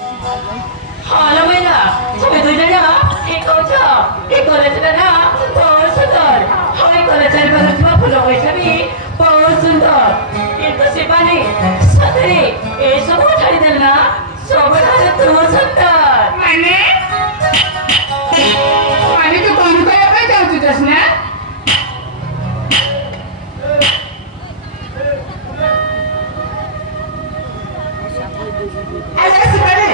हालो मैना तुम्हें तुझे ना एक ओछा एक कॉलेज में ना बहुत सुंदर हाई कॉलेज में कॉलेज में फुल हो छवि बहुत सुंदर ये तो सिपाही सतरे ये सब उठाई देना सब उठाने तुम सुंदर माने तो कौन को ये क्या तू जसना ऐसा सिपाही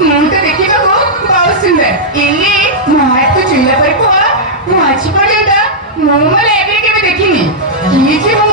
मुझे देखिए बाबू बहुत सुंदर इल्ली मोहर तो चिल्ला पर को मुझे पर जाता मुझे लाइब्रेरी के में देखी नहीं ये